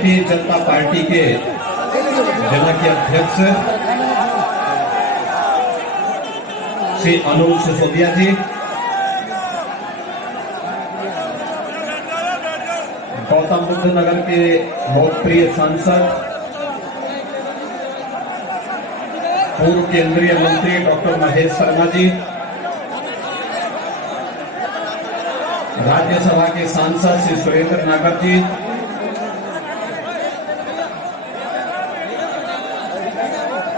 Bharatiya Janata party के जिला के अध्यक्ष श्री अनूप सिसोदिया जी, गौतम बुद्ध नगर के लोकप्रिय सांसद पूर्व केंद्रीय मंत्री डॉक्टर महेश शर्मा जी, राज्यसभा के सांसद श्री सुरेंद्र नागर जी,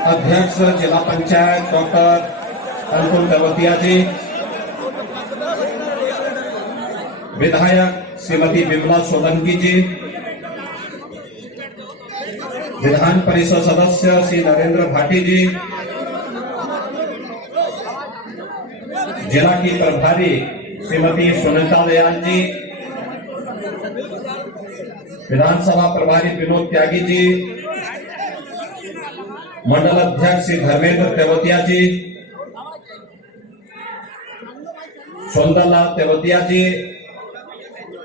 अध्यक्ष जिला पंचायत डॉक्टर अंकुर तेवतिया जी, विधायक श्रीमती विमला सोलंकी जी, विधान परिषद सदस्य श्री नरेंद्र भाटी जी, जिला की प्रभारी श्रीमती सुनीता दयाल जी, विधानसभा प्रभारी विनोद त्यागी जी, मंडल अध्यक्ष श्री धर्मेंद्र तेवतिया जी, सुंदरलाल तेवतिया जी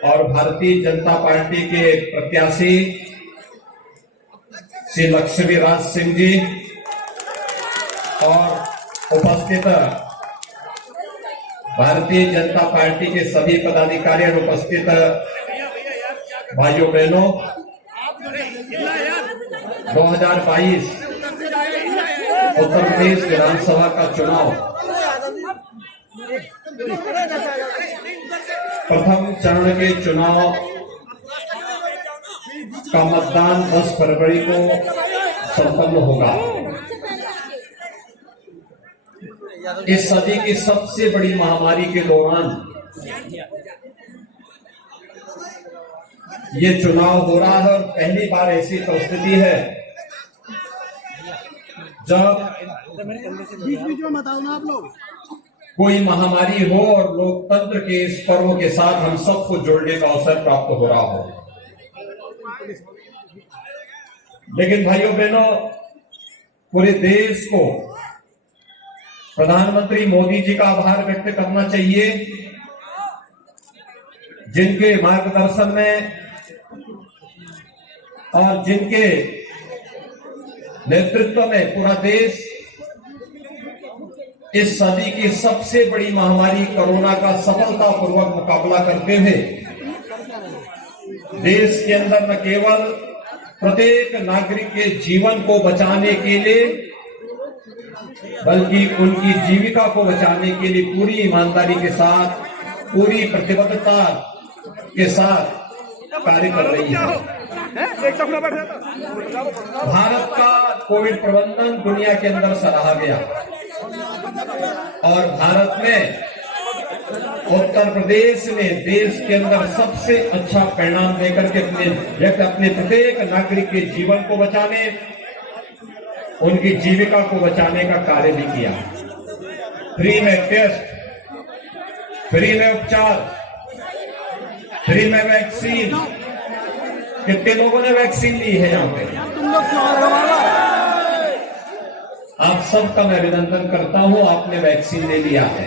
और भारतीय जनता पार्टी के प्रत्याशी श्री लक्ष्मी राज सिंह जी और उपस्थित भारतीय जनता पार्टी के सभी पदाधिकारी और उपस्थित भाइयों बहनों, 2022 उत्तर प्रदेश विधानसभा का चुनाव प्रथम चरण के चुनाव का मतदान 10 फरवरी को संपन्न होगा। इस सदी की सबसे बड़ी महामारी के दौरान ये चुनाव हो रहा है और पहली बार ऐसी परिस्थिति है जब कोई महामारी हो और लोकतंत्र के इस पर्व के साथ हम सबको जोड़ने का अवसर प्राप्त हो रहा हो। लेकिन भाइयों बहनों, पूरे देश को प्रधानमंत्री मोदी जी का आभार व्यक्त करना चाहिए, जिनके मार्गदर्शन में और जिनके नेतृत्व में पूरा देश इस सदी की सबसे बड़ी महामारी कोरोना का सफलतापूर्वक मुकाबला करते हुए देश के अंदर न केवल प्रत्येक नागरिक के जीवन को बचाने के लिए बल्कि उनकी जीविका को बचाने के लिए पूरी ईमानदारी के साथ, पूरी प्रतिबद्धता के साथ कार्य कर रही है। भारत का कोविड प्रबंधन दुनिया के अंदर सराहा गया और भारत में उत्तर प्रदेश ने देश के अंदर सबसे अच्छा परिणाम देकर के अपने प्रत्येक नागरिक के जीवन को बचाने, उनकी जीविका को बचाने का कार्य भी किया। फ्री में टेस्ट, फ्री में उपचार, फ्री में वैक्सीन। कितने लोगों ने वैक्सीन ली है यहाँ पे? आप सबका मैं अभिनंदन करता हूं, आपने वैक्सीन ले लिया है।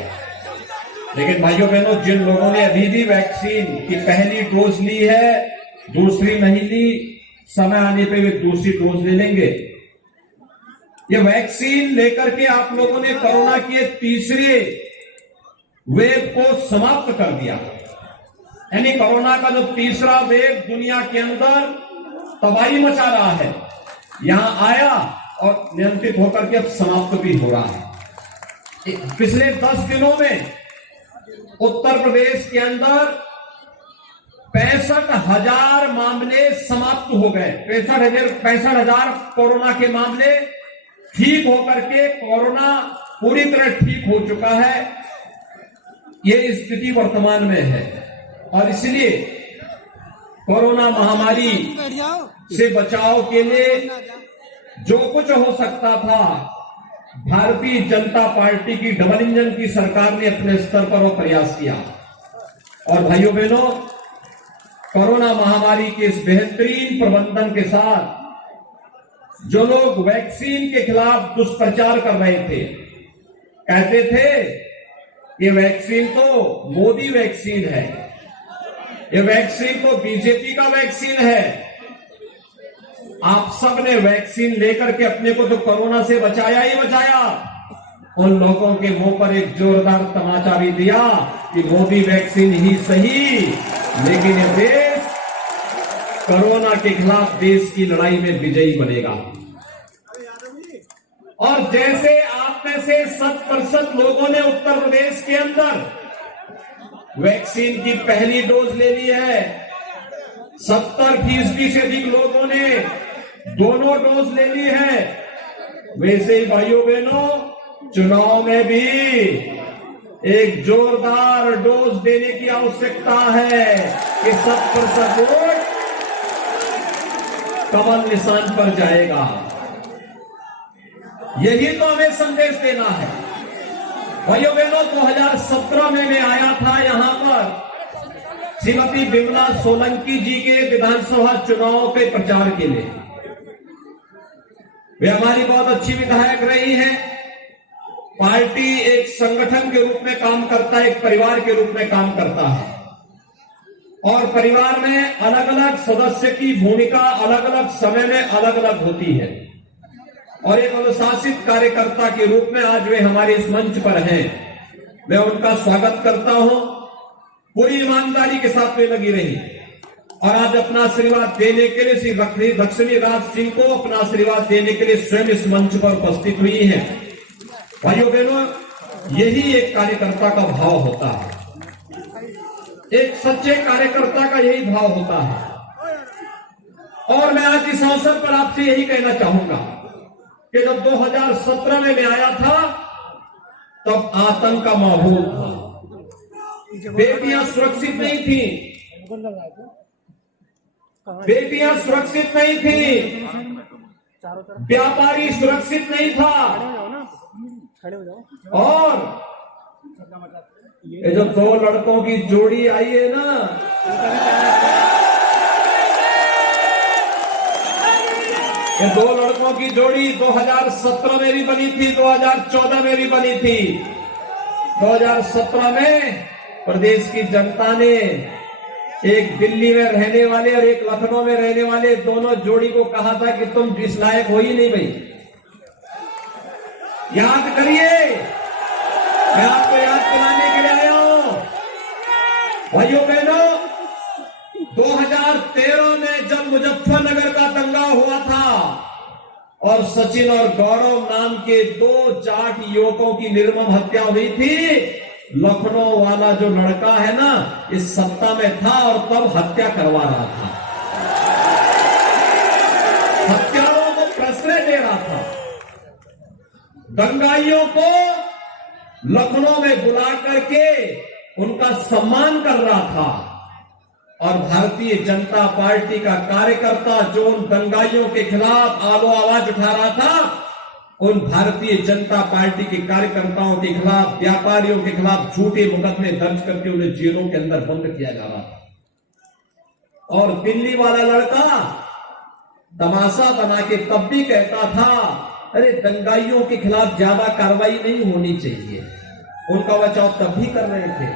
लेकिन भाइयों बहनों, जिन लोगों ने अभी भी वैक्सीन की पहली डोज ली है, दूसरी नहीं ली, समय आने पे वे दूसरी डोज ले लेंगे। ये वैक्सीन लेकर के आप लोगों ने कोरोना के तीसरे वेव को समाप्त कर दिया। यानी कोरोना का जो तीसरा वेव दुनिया के अंदर तबाही मचा रहा है, यहां आया और नियंत्रित होकर के अब समाप्त भी हो रहा है। पिछले 10 दिनों में उत्तर प्रदेश के अंदर 65,000 मामले समाप्त हो गए। 65,000 कोरोना के मामले ठीक होकर के कोरोना पूरी तरह ठीक हो चुका है। ये स्थिति वर्तमान में है और इसलिए कोरोना महामारी से बचाव के लिए जो कुछ हो सकता था, भारतीय जनता पार्टी की डबल इंजन की सरकार ने अपने स्तर पर वो प्रयास किया। और भाइयों बहनों, कोरोना महामारी के इस बेहतरीन प्रबंधन के साथ जो लोग वैक्सीन के खिलाफ दुष्प्रचार कर रहे थे, कहते थे ये वैक्सीन तो मोदी वैक्सीन है, ये वैक्सीन तो बीजेपी का वैक्सीन है, आप सब ने वैक्सीन लेकर के अपने को तो कोरोना से बचाया ही बचाया, उन लोगों के मुंह पर एक जोरदार तमाचा भी दिया कि मोदी वैक्सीन ही सही, लेकिन ये देश कोरोना के खिलाफ देश की लड़ाई में विजयी बनेगा। और जैसे आप में से 100% लोगों ने उत्तर प्रदेश के अंदर वैक्सीन की पहली डोज ले ली है, 70% से अधिक लोगों ने दोनों डोज ले ली है, वैसे ही भाइयों बहनों चुनाव में भी एक जोरदार डोज देने की आवश्यकता है कि 100% वोट कमल निशान पर जाएगा। यही तो हमें संदेश देना है। भाइयों बहनों 2017 में मैं आया था यहां पर श्रीमती बिमला सोलंकी जी के विधानसभा चुनाव के प्रचार के लिए। वे हमारी बहुत अच्छी विधायक रही हैं। पार्टी एक संगठन के रूप में काम करता है, एक परिवार के रूप में काम करता है, और परिवार में अलग अलग सदस्य की भूमिका अलग अलग समय में अलग अलग होती है, और एक अनुशासित कार्यकर्ता के रूप में आज वे हमारे इस मंच पर हैं। मैं उनका स्वागत करता हूं। पूरी ईमानदारी के साथ वे लगी रही और आज अपना आशीर्वाद देने के लिए श्री लक्ष्मी राज सिंह को अपना आशीर्वाद देने के लिए स्वयं इस मंच पर उपस्थित हुई हैं। भाइयों बहनों, यही एक कार्यकर्ता का भाव होता है, एक सच्चे कार्यकर्ता का यही भाव होता है। और मैं आज इस अवसर पर आपसे यही कहना चाहूंगा कि जब 2017 में मैं आया था तब आतंक का माहौल था, बेटियां सुरक्षित नहीं थी, बेटियां सुरक्षित नहीं थी, व्यापारी सुरक्षित नहीं था, और ये जो 2 लड़कों की जोड़ी आई है ना, ये 2 लड़कों की जोड़ी 2017 में भी बनी थी, 2014 में भी बनी थी। 2017 में प्रदेश की जनता ने एक दिल्ली में रहने वाले और एक लखनऊ में रहने वाले दोनों जोड़ी को कहा था कि तुम जिस लायक हो ही नहीं भाई। याद करिए, मैं आपको याद दिलाने के लिए आया हूं। भाइयों बहनों, 2013 में जब मुजफ्फरनगर का दंगा हुआ था और सचिन और गौरव नाम के 2 जाट युवकों की निर्मम हत्या हुई थी, लखनऊ वाला जो लड़का है ना इस सत्ता में था और तब हत्या करवा रहा था, हत्यारों को प्रश्रय दे रहा था, दंगाइयों को लखनऊ में बुला करके उनका सम्मान कर रहा था। और भारतीय जनता पार्टी का कार्यकर्ता जो उन दंगाइयों के खिलाफ आलो आवाज उठा रहा था, उन भारतीय जनता पार्टी के कार्यकर्ताओं के खिलाफ, व्यापारियों के खिलाफ झूठे मुकदमे दर्ज करके उन्हें जेलों के अंदर बंद किया जा रहा था। और दिल्ली वाला लड़का तमाशा बना के तब भी कहता था, अरे दंगाइयों के खिलाफ ज्यादा कार्रवाई नहीं होनी चाहिए, उनका बचाव तब भी कर रहे थे।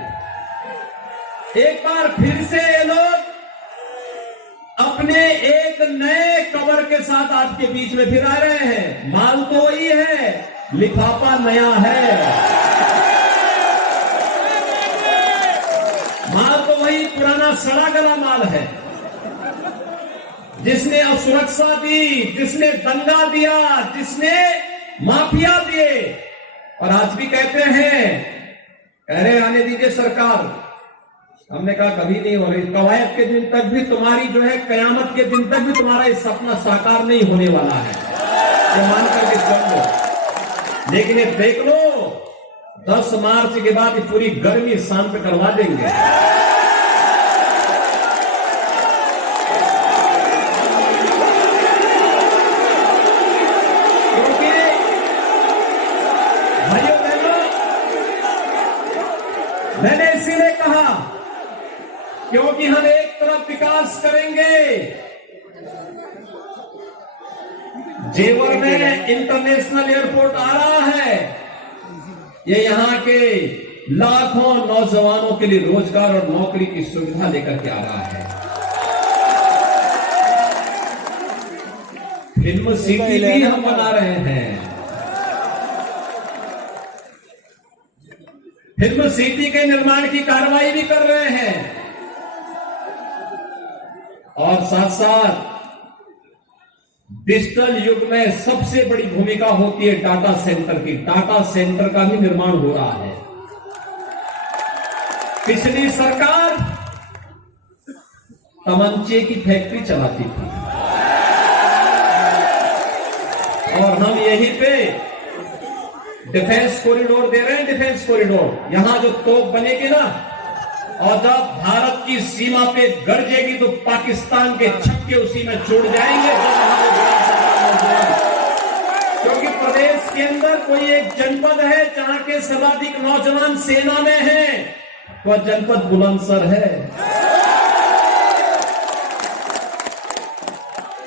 एक बार फिर से ये लोग अपने एक नए कवर के साथ आपके बीच में फिर आ रहे हैं। माल तो वही है, लिफाफा नया है, माल तो वही पुराना सड़ा गला माल है, जिसने असुरक्षा दी, जिसने दंगा दिया, जिसने माफिया दिए। और आज भी कहते हैं, कह रहे आने दीजिए सरकार, हमने कहा कभी नहीं हो रही, कवायद के दिन तक भी तुम्हारी जो है, कयामत के दिन तक भी तुम्हारा ये सपना साकार नहीं होने वाला है, ये मान करके चल लो। लेकिन ये देख लो 10 मार्च के बाद पूरी गर्मी शांत करवा देंगे। क्योंकि भाइयों बहनों, मैंने इसीलिए कहा क्योंकि हम एक तरफ विकास करेंगे, जेवर में इंटरनेशनल एयरपोर्ट आ रहा है, ये यहां के लाखों नौजवानों के लिए रोजगार और नौकरी की सुविधा लेकर के आ रहा है। फिल्म सिटी भी हम बना रहे हैं। फिल्म सिटी के निर्माण की कार्रवाई भी कर रहे हैं और साथ साथ डिजिटल युग में सबसे बड़ी भूमिका होती है डाटा सेंटर की। डाटा सेंटर का भी निर्माण हो रहा है। पिछली सरकार तमंचे की फैक्ट्री चलाती थी और हम यहीं पे डिफेंस कॉरिडोर दे रहे हैं। डिफेंस कॉरिडोर, यहां जो तोप बनेगी ना, और जब भारत की सीमा पे गरजेगी तो पाकिस्तान के छक्के उसी में छूट जाएंगे। क्योंकि प्रदेश के अंदर कोई एक जनपद है जहां के सर्वाधिक नौजवान सेना में हैं, वह जनपद बुलंदशहर है।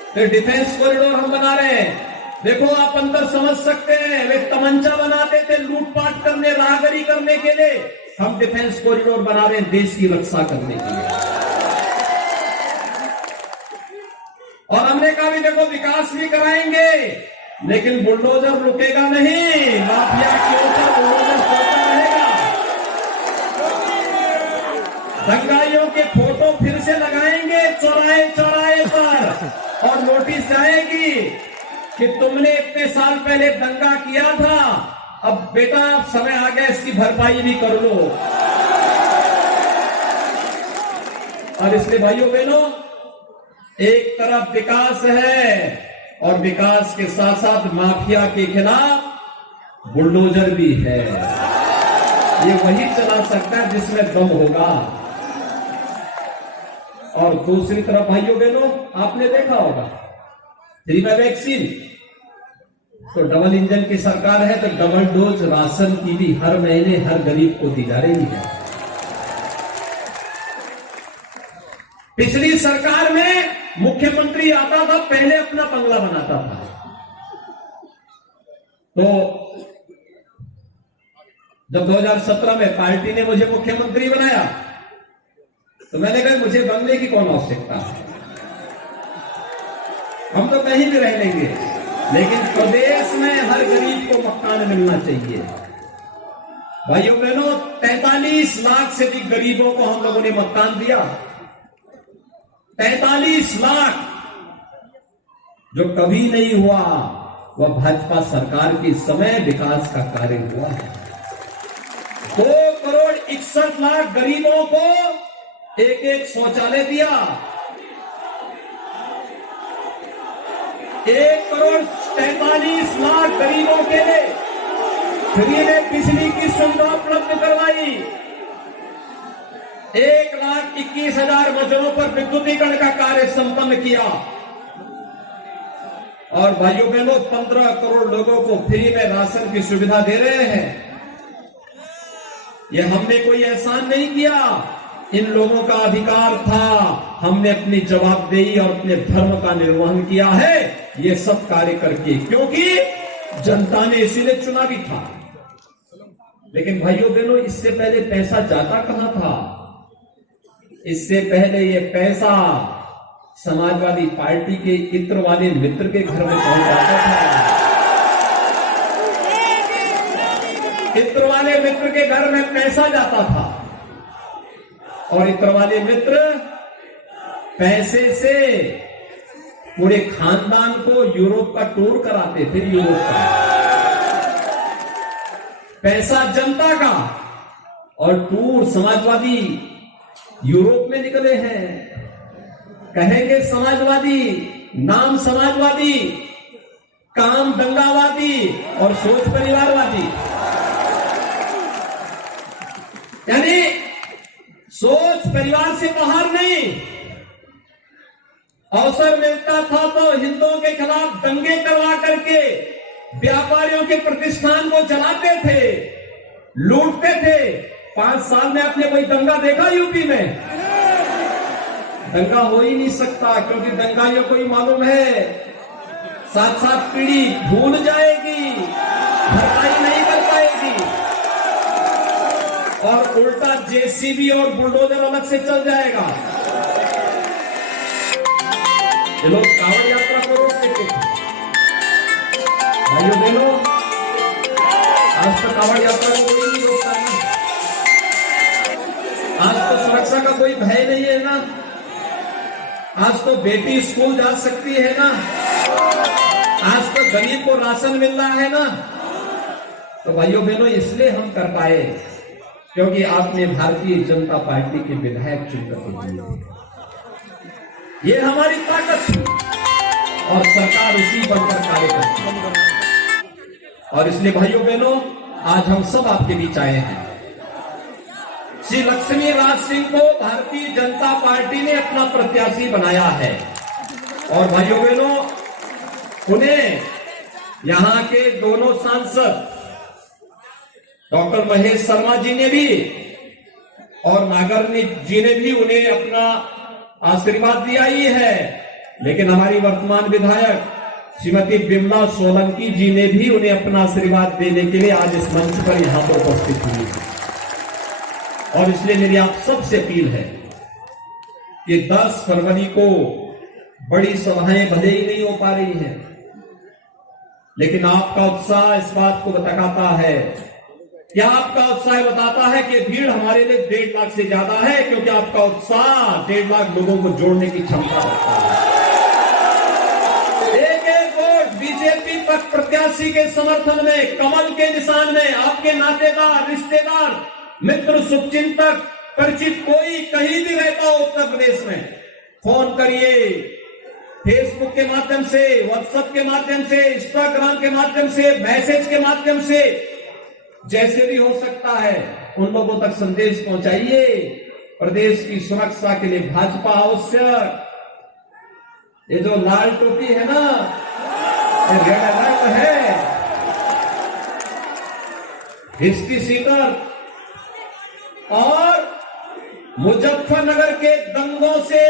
तो डिफेंस कॉरिडोर हम बना रहे हैं। देखो, आप अंदर समझ सकते हैं, वे तमंचा बनाते थे लूटपाट करने, राहगरी करने के लिए। हम डिफेंस कॉरिडोर बना रहे हैं देश की रक्षा करने के लिए। और हमने कहा भी देखो, विकास भी कराएंगे लेकिन बुलडोजर रुकेगा नहीं। माफिया के ऊपर बुलडोजर चलता रहेगा। दंगाइयों के फोटो फिर से लगाएंगे चौराहे चौराहे पर और नोटिस जाएगी कि तुमने इतने साल पहले दंगा किया था, अब बेटा समय आ गया, इसकी भरपाई भी कर लो। और इसलिए भाइयों बहनों, एक तरफ विकास है और विकास के साथ साथ माफिया के खिलाफ बुलडोजर भी है। ये वही चला सकता है जिसमें दम होगा। और दूसरी तरफ भाइयों बहनों, आपने देखा होगा फ्री में वैक्सीन, तो डबल इंजन की सरकार है तो डबल डोज राशन की भी हर महीने हर गरीब को दी जा रही है। पिछली सरकार में मुख्यमंत्री आता था, पहले अपना बंगला बनाता था। तो जब 2017 में पार्टी ने मुझे मुख्यमंत्री बनाया तो मैंने कहा मुझे बंगले की कौन आवश्यकता है, हम तो कहीं भी रह लेंगे, लेकिन प्रदेश में हर गरीब को मकान मिलना चाहिए। भाइयों बहनों, 43 लाख से अधिक गरीबों को हम लोगों ने मकान दिया। 43 लाख, जो कभी नहीं हुआ, वह भाजपा सरकार के समय विकास का कार्य हुआ है। 2,61,00,000 गरीबों को एक एक शौचालय दिया। 1,43,00,000 गरीबों के लिए फ्री में बिजली की सुविधा उपलब्ध करवाई। 1,21,000 मजदूरों पर विद्युतीकरण का कार्य संपन्न किया। और भाइयों बहनों, 15 करोड़ लोगों को फ्री में राशन की सुविधा दे रहे हैं। यह हमने कोई एहसान नहीं किया, इन लोगों का अधिकार था। हमने अपनी जवाबदेही और अपने धर्म का निर्वहन किया है ये सब कार्य करके, क्योंकि जनता ने इसीलिए चुना भी था। लेकिन भाइयों बहनों, इससे पहले पैसा जाता कहां था? इससे पहले ये पैसा समाजवादी पार्टी के इत्र वाले मित्र के घर में पहुंच जाता था। इत्र वाले मित्र के घर में पैसा जाता था और इत्र वाले मित्र पैसे से पूरे खानदान को यूरोप का टूर कराते थे। यूरोप का पैसा जनता का और टूर समाजवादी यूरोप में निकले हैं। कहेंगे समाजवादी, नाम समाजवादी, काम दंगावादी और सोच परिवारवादी। यानी सोच परिवार से बाहर नहीं। अवसर मिलता था तो हिंदुओं के खिलाफ दंगे करवा करके व्यापारियों के प्रतिष्ठान को जलाते थे, लूटते थे। 5 साल में आपने कोई दंगा देखा यूपी में? दंगा हो ही नहीं सकता, क्योंकि दंगाइयों को ही मालूम है 7-7 पीढ़ी भूल जाएगी, भरपाई नहीं कर पाएगी और उल्टा जेसीबी और बुलडोजर अलग से चल जाएगा। ये लोग कांवड़ यात्रा को रोक देते थे। भाइयों बहनों, आज तो कांवड़ यात्रा को कोई नहीं रोकता है ना, आज तो सुरक्षा का कोई भय नहीं है ना, आज तो बेटी स्कूल जा सकती है ना, आज तो गरीब को राशन मिल रहा है ना। तो भाइयों बहनों, इसलिए हम कर पाए क्योंकि आपने भारतीय जनता पार्टी के विधायक चुनकर दिए। ये हमारी ताकत थी और सरकार उसी बनकर कार्य करती है। और इसलिए भाइयों बहनों, आज हम सब आपके बीच आए हैं। श्री लक्ष्मी राज सिंह को भारतीय जनता पार्टी ने अपना प्रत्याशी बनाया है और भाइयों बहनों, उन्हें यहां के दोनों सांसद डॉक्टर महेश शर्मा जी ने भी और नागर जी ने भी उन्हें अपना आशीर्वाद दिया ही है, लेकिन हमारी वर्तमान विधायक श्रीमती बिमला सोलंकी जी ने भी उन्हें अपना आशीर्वाद देने के लिए आज इस मंच पर यहां पर उपस्थित हुई है। और इसलिए मेरी आप सबसे अपील है कि 10 फरवरी को बड़ी सभाएं भले ही नहीं हो पा रही हैं, लेकिन आपका उत्साह इस बात को बताता है, क्या आपका उत्साह बताता है कि भीड़ हमारे लिए 1.5 लाख से ज्यादा है, क्योंकि आपका उत्साह 1.5 लाख लोगों को जोड़ने की क्षमता रखता है। एक वोट बीजेपी तक प्रत्याशी के समर्थन में, कमल के निशान में आपके नातेदार, रिश्तेदार, मित्र, शुभचिंतक, परिचित कोई कहीं भी रहता हो उत्तर प्रदेश में, फोन करिए, फेसबुक के माध्यम से, व्हाट्सएप के माध्यम से, इंस्टाग्राम के माध्यम से, मैसेज के माध्यम से, जैसे भी हो सकता है उन लोगों तक संदेश पहुंचाइए। प्रदेश की सुरक्षा के लिए भाजपा आवश्यक। ये जो लाल टोपी है ना, ये रेड अलर्ट है। हिस्ट्री सीटर और मुजफ्फरनगर के दंगों से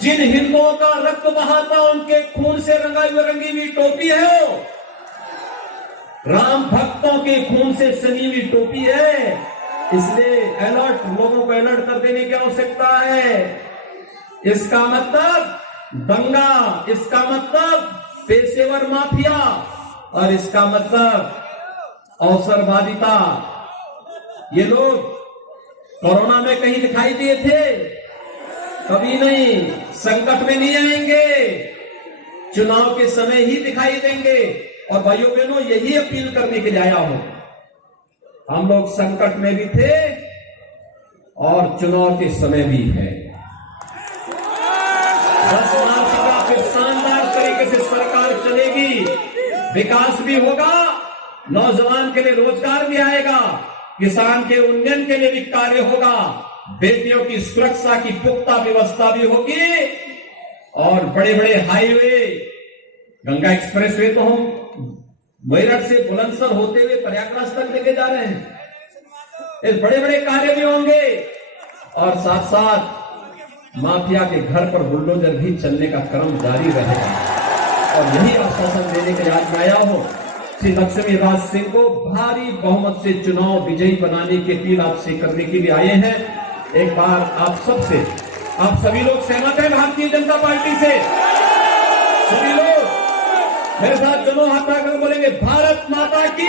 जिन हिंदुओं का रक्त बहा था, उनके खून से रंगी हुई टोपी है वो। राम भक्तों के खून से सनी हुई टोपी है। इसलिए अलर्ट, लोगों को अलर्ट कर देने की आवश्यकता है। इसका मतलब दंगा, इसका मतलब पेशेवर माफिया और इसका मतलब अवसरवादिता। ये लोग कोरोना में कहीं दिखाई दिए थे? कभी नहीं। संकट में नहीं आएंगे, चुनाव के समय ही दिखाई देंगे। और भाइयों बहनों, यही अपील करने के लिए आया हूं। हम लोग संकट में भी थे और चुनाव के समय भी है। 10 मार्च का फिर शानदार तरीके से सरकार चलेगी, विकास भी होगा, नौजवान के लिए रोजगार भी आएगा, किसान के उन्नयन के लिए भी कार्य होगा, बेटियों की सुरक्षा की पुख्ता व्यवस्था भी होगी और बड़े बड़े हाईवे, गंगा एक्सप्रेसवे तो हम मेरठ से बुलंदशहर होते हुए प्रयागराज तक लेके जा रहे हैं। इस बड़े बड़े कार्य भी होंगे और साथ साथ माफिया के घर पर बुलडोजर भी चलने का क्रम जारी रहेगा। और यही आश्वासन देने के आज मैं आया हूं। श्री लक्ष्मी राज सिंह को भारी बहुमत से चुनाव विजयी बनाने की अपील आपसे करने के लिए आए हैं। एक बार आप सबसे, आप सभी लोग सहमत हैं भारतीय जनता पार्टी से? सभी लोग मेरे साथ दोनों हाथ आकर बोलेंगे, भारत माता की।